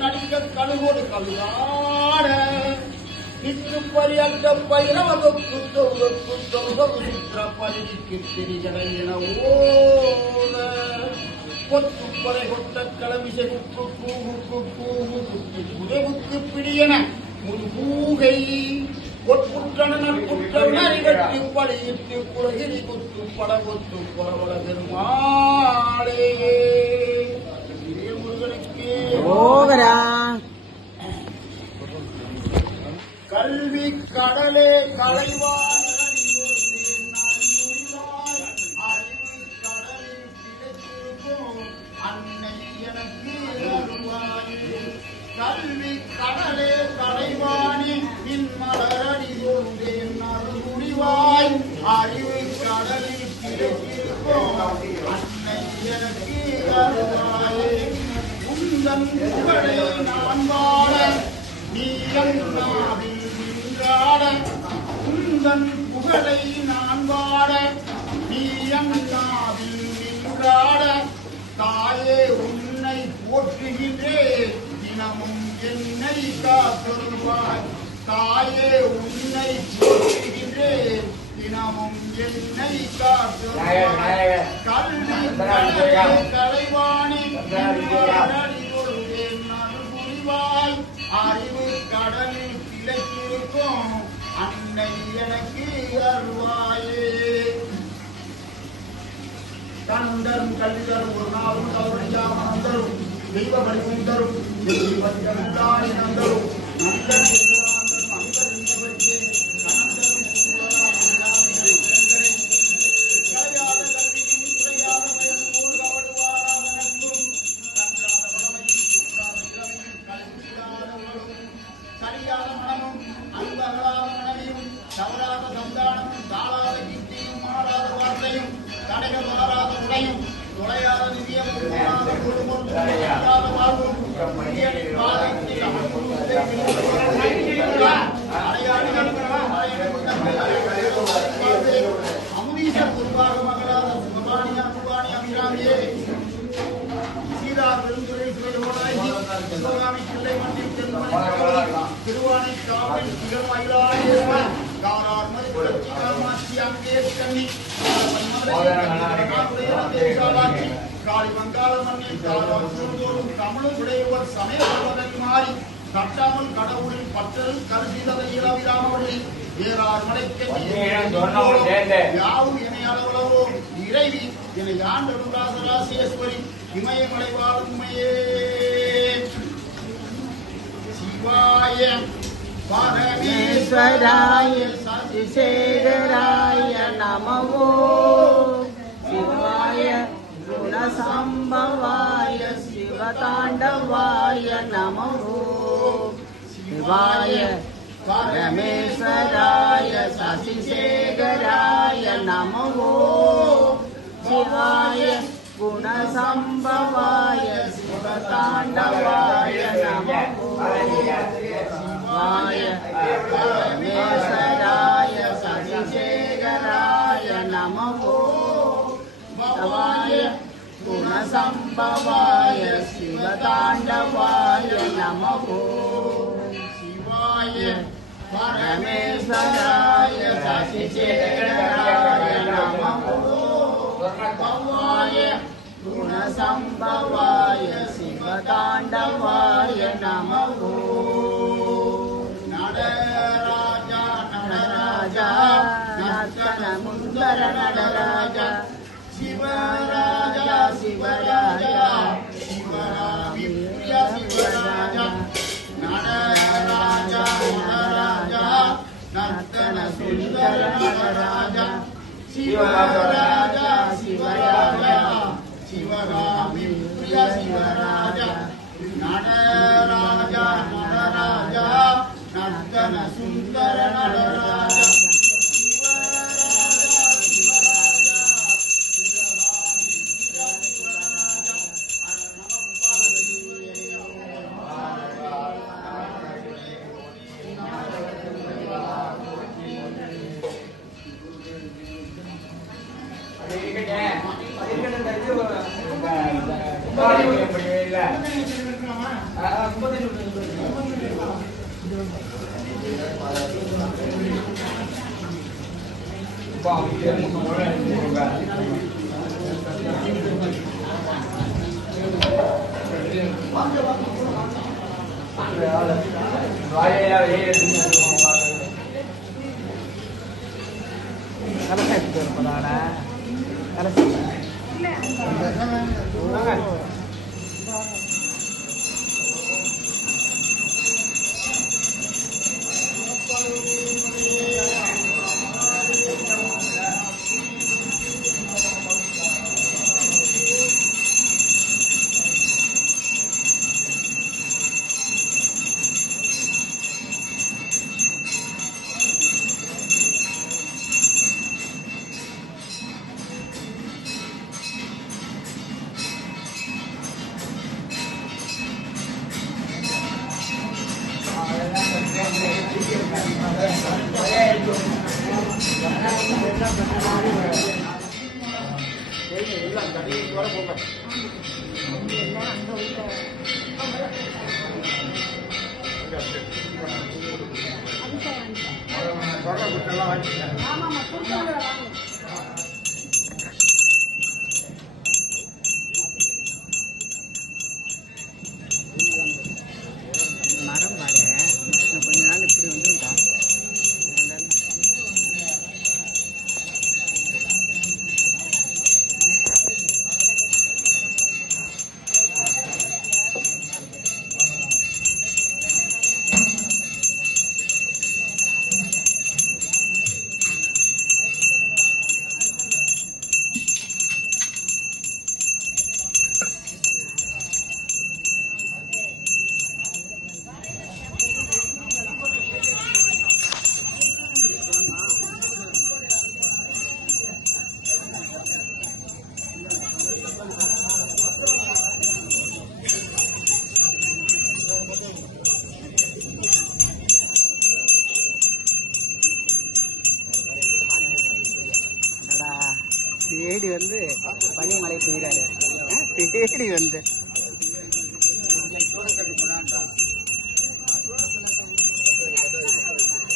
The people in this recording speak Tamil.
நடிக்க கழுகோடு கழுகாட நிற்கு பரியந்த பயிரவதற்கு தொகுதிற்ற பரிதிக்கு திரிகளை என ஓத கொத்துப்பறை கொட்ட கிளமிசை உதவுக்கு பிடியன முன்பூகை கொட்புற்றன நட்புற்றறிவற்று பழியிட்டு குலகிரி கொத்து படகொத்து புறவள பெருமாளே முருகனுக்கு கல்வி கடலே கலைவான் கல்வி கடலே கலைவாணி நின் மலரடியோண்டேன் அருள்வாய் அறிவு கடலில் கிடைத்திருக்கும் அன்னை எனக்கு அருள்வாயே உந்தன் புகழை நான் வாழ நீரன்னாவில் நின்றாட உந்தன் புகழை நான் வாழ நீரன்னாவில் நின்றாட தாயே உன்னை போற்றுகின்றேன் தினமும் என்னை காத்தருள்வாய் தாயே உன்னை போற்றுகின்றேன் தினமும் என்னை காத்தருள்வாய் கல்வி கலைவாணி அருள்புரிவாய் அறிவு கடலில் கிடைத்திருக்கும் அன்னை எனக்கு அருள்வாயே கண்டரும் கல்வி தரும் ஒரு நாளும் தவறியாமல் தரும் தெய்வ வடிவம் தரும் நந்தரும் சரியான மனமும் அன்பகலாத மனைவியும் தவறாத சந்தானமும் தாளாத கீர்த்தியும் மாறாத வார்த்தையும் தடைகள் மாறாத உடையும் தொலையாத நிதியமும் குடும்பம் வாழ்வும் அமுதீசர் குருவாக மகளாத சுகபாணியா குருவாணி அபிராமியே சீதா பெருந்துரை சிவயோகாயி சிவகாமி பிள்ளை மண்ணில் திருவாணி காவல் திகழ்மயிலாளேஸ்வரர் காரார் மதுகுலச்சி காமாட்சி அங்கே கண்ணி காளி வங்காள மண்ணில் காலோடும் தமிழும் உடையவர் சமயவதற்கு மாறி கட்டாமல் கடவுளில் பற்றல் கருதிலத இளவிராமவழி வேறார் மலைக்கட்டி யாவும் என அளவளவோ இறைவி என யாண்டரும் ராசராசேஸ்வரி இமயமலை வாழும் உமையே சிவாய பரமேஸ்வராய சசிசேகராய நமோ சிவாய குணசம்பவாய சிவதாண்டவாய நமோ சிவாய பரமேஸ்வராய சசிசேகராய நமோ சிவாய குணசம்பவாய சிவதாண்டவாய நமோ சிவாய பரமேஸ்வராய சசிசேகராய நமோ சிவாய குணசம்பவாய சிவதாண்டவாய நமோ சிவாய பரமேஸ்வராய சசிசேகராய நமோ சிவாய குணசம்பவாய சிவதாண்டவாய நமோ நடராஜா நடராஜா நர்த்தன முந்தர நடராஜா சிவராஜா சிவராஜா சிவராமி பிரிய சிவராஜா நடராஜா நடராஜா நர்த்தன சுந்தர நடராஜா சிவராஜா சிவராஜா சிவராமி பிரிய சிவராஜா நடராஜா நடராஜா நர்த்தன சுந்தர நடராஜா அது இருக்கட்டும் மரம் பாரு கொஞ்ச நாள் இப்படி வந்துருந்தா தேடி வந்து பனிமலை பெய்கிறாரு தேடி வந்து